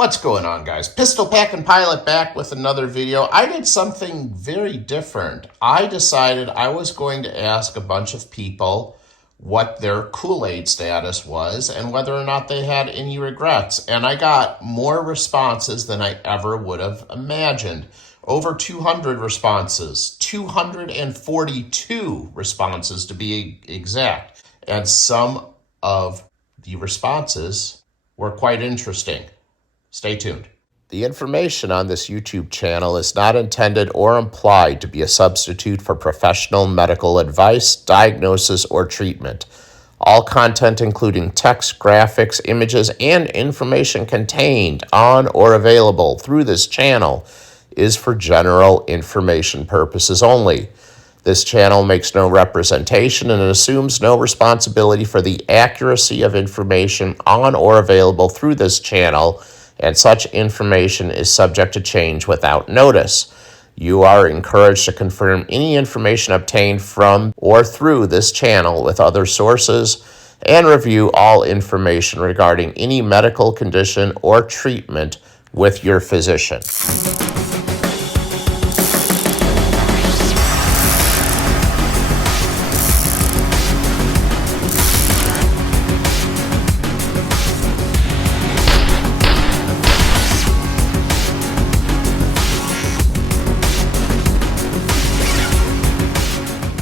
What's going on, guys? Pistol Packing Pilot back with another video. I did something very different. I decided I was going to ask a bunch of people what their Kool-Aid status was and whether or not they had any regrets. And I got more responses than I ever would have imagined. Over 200 responses, 242 responses to be exact. And some of the responses were quite interesting. Stay tuned. The information on this YouTube channel is not intended or implied to be a substitute for professional medical advice, diagnosis, or treatment. All content, including text, graphics, images, and information contained on or available through this channel, is for general information purposes only. This channel makes no representation and assumes no responsibility for the accuracy of information on or available through this channel, and such information is subject to change without notice. You are encouraged to confirm any information obtained from or through this channel with other sources and review all information regarding any medical condition or treatment with your physician.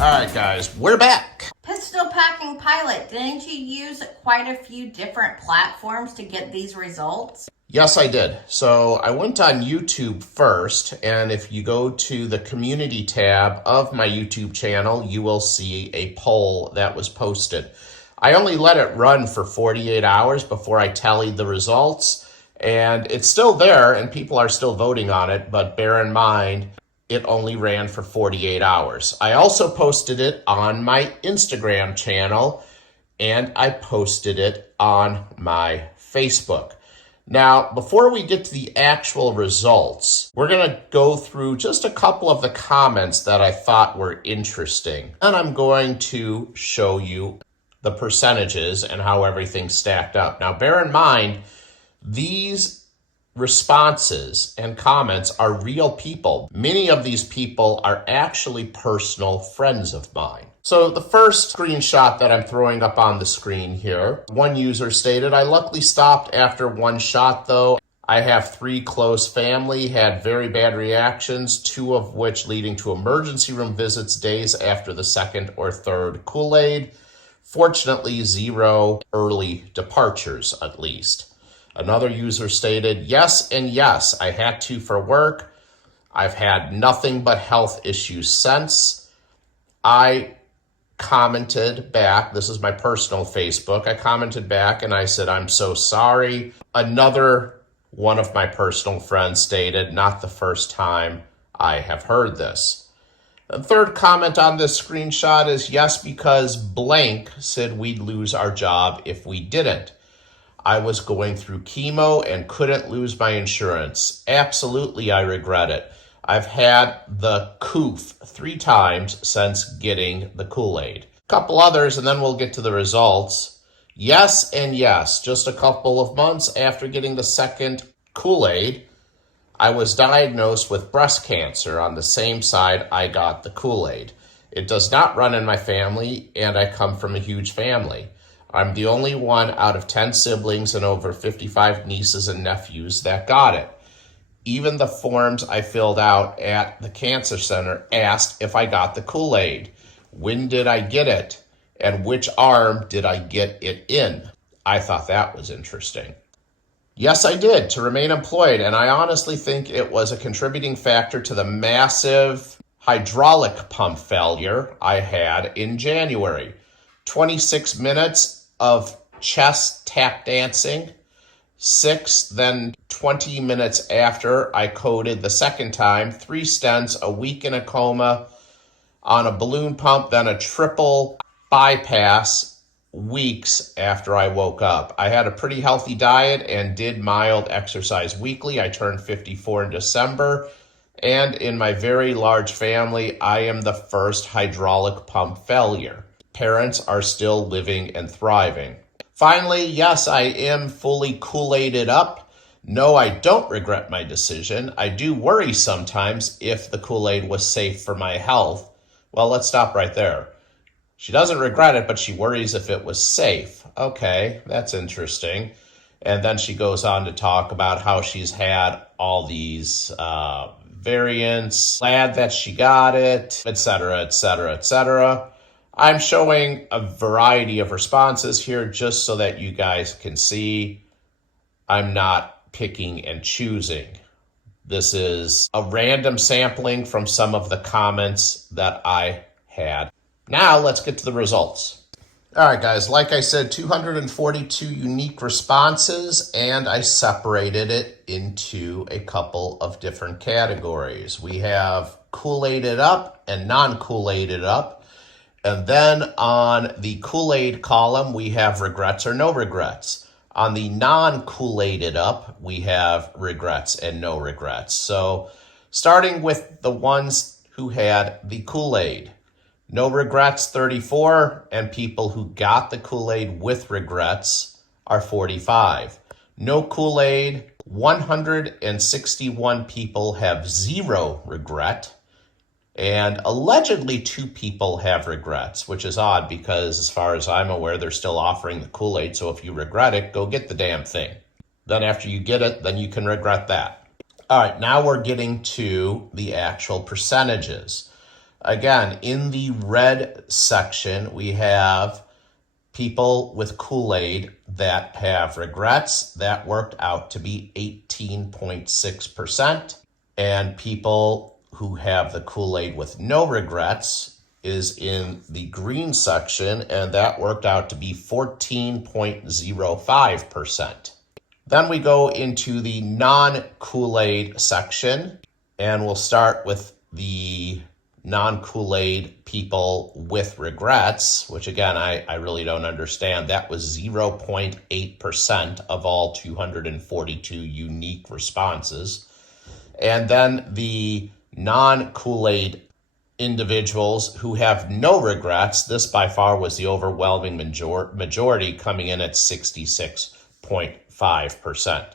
All right, guys, we're back. Pistol Packing Pilot, didn't you use quite a few different platforms to get these results? Yes, I did. So I went on YouTube first, and if you go to the community tab of my YouTube channel, you will see a poll that was posted. I only let it run for 48 hours before I tallied the results, and it's still there, and people are still voting on it, but bear in mind, it only ran for 48 hours. I also posted it on my Instagram channel, and I posted it on my Facebook. Now, before we get to the actual results, we're going to go through just a couple of the comments that I thought were interesting. And I'm going to show you the percentages and how everything stacked up. Now, bear in mind, these responses and comments are real people. Many of these people are actually personal friends of mine. So the first screenshot that I'm throwing up on the screen here, one user stated, "I luckily stopped after one shot though. I have 3 close family, had very bad reactions, 2 of which leading to emergency room visits days after the 2nd or 3rd Kool-Aid. Fortunately, 0 early departures at least." Another user stated, "Yes and yes, I had to for work. I've had nothing but health issues since." I commented back, this is my personal Facebook, I commented back and I said, "I'm so sorry." Another one of my personal friends stated, "Not the first time I have heard this." The third comment on this screenshot is, "Yes, because blank said we'd lose our job if we didn't. I was going through chemo and couldn't lose my insurance. Absolutely, I regret it. I've had the coof 3 times since getting the Kool-Aid." Couple others, and then we'll get to the results. "Yes and yes, just a couple of months after getting the 2nd Kool-Aid, I was diagnosed with breast cancer on the same side I got the Kool-Aid. It does not run in my family, and I come from a huge family. I'm the only one out of 10 siblings and over 55 nieces and nephews that got it. Even the forms I filled out at the cancer center asked if I got the Kool-Aid. When did I get it? And which arm did I get it in? I thought that was interesting. Yes, I did, to remain employed, and I honestly think it was a contributing factor to the massive hydraulic pump failure I had in January. 26 minutes of chest tap dancing, 6, then 20 minutes after I coded the 2nd time, 3 stents, a week in a coma on a balloon pump, then a triple bypass weeks after I woke up. I had a pretty healthy diet and did mild exercise weekly. I turned 54 in December, and in my very large family, I am the first hydraulic pump failure. Parents are still living and thriving. Finally, yes, I am fully Kool-Aided up. No, I don't regret my decision. I do worry sometimes if the Kool-Aid was safe for my health. Well, let's stop right there. She doesn't regret it, but she worries if it was safe. Okay, that's interesting. And then she goes on to talk about how she's had all these variants, glad that she got it, etc., etc., etc. I'm showing a variety of responses here just so that you guys can see I'm not picking and choosing. This is a random sampling from some of the comments that I had. Now let's get to the results. All right, guys, like I said, 242 unique responses, and I separated it into a couple of different categories. We have Kool-Aided up and non-Kool-Aided up. And then on the Kool-Aid column, we have regrets or no regrets. On the non-Kool-Aided up, we have regrets and no regrets. So starting with the ones who had the Kool-Aid. No regrets, 34, and people who got the Kool-Aid with regrets are 45. No Kool-Aid, 161 people have zero regret, and allegedly 2 people have regrets, which is odd because as far as I'm aware, they're still offering the Kool-Aid, so if you regret it, go get the damn thing. Then after you get it, then you can regret that. All right, now we're getting to the actual percentages. Again, in the red section, we have people with Kool-Aid that have regrets. That worked out to be 18.6%. And people who have the Kool-Aid with no regrets is in the green section, and that worked out to be 14.05%. Then we go into the non-Kool-Aid section, and we'll start with the non-Kool-Aid people with regrets, which again, I really don't understand. That was 0.8% of all 242 unique responses. And then the non-Kool-Aid individuals who have no regrets, this by far was the overwhelming majority, coming in at 66.5%.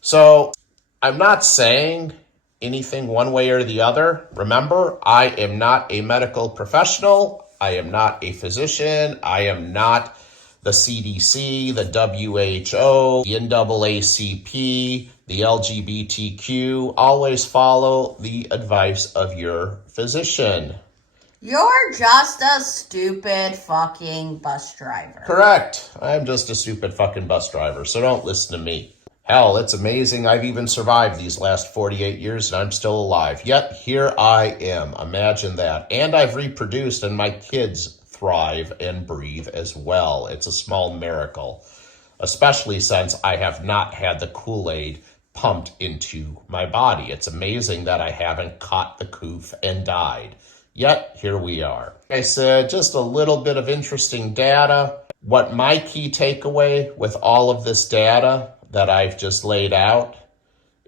So I'm not saying anything one way or the other. Remember, I am not a medical professional. I am not a physician. I am not the CDC, the WHO, the NAACP, the LGBTQ. Always follow the advice of your physician. You're just a stupid fucking bus driver. Correct. I'm just a stupid fucking bus driver, so don't listen to me. Hell, it's amazing I've even survived these last 48 years and I'm still alive. Yet here I am. Imagine that. And I've reproduced and my kids thrive and breathe as well. It's a small miracle, especially since I have not had the Kool-Aid pumped into my body. It's amazing that I haven't caught the coof and died. Yet here we are. Like I said, just a little bit of interesting data. What my key takeaway with all of this data that I've just laid out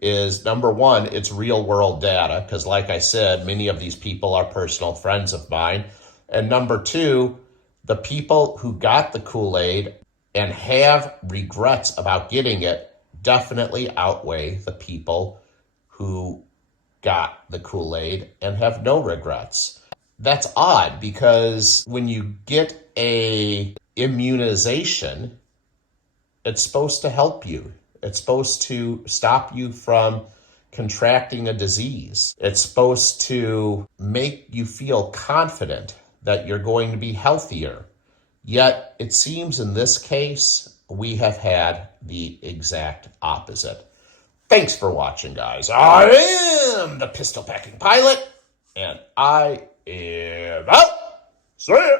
is, number one, it's real world data, because like I said, many of these people are personal friends of mine. And number two, the people who got the Kool-Aid and have regrets about getting it definitely outweigh the people who got the Kool-Aid and have no regrets. That's odd, because when you get a immunization, it's supposed to help you. It's supposed to stop you from contracting a disease. It's supposed to make you feel confident that you're going to be healthier. Yet, it seems in this case, we have had the exact opposite. Thanks for watching, guys. I am the Pistol Packing Pilot, and I am out. See ya.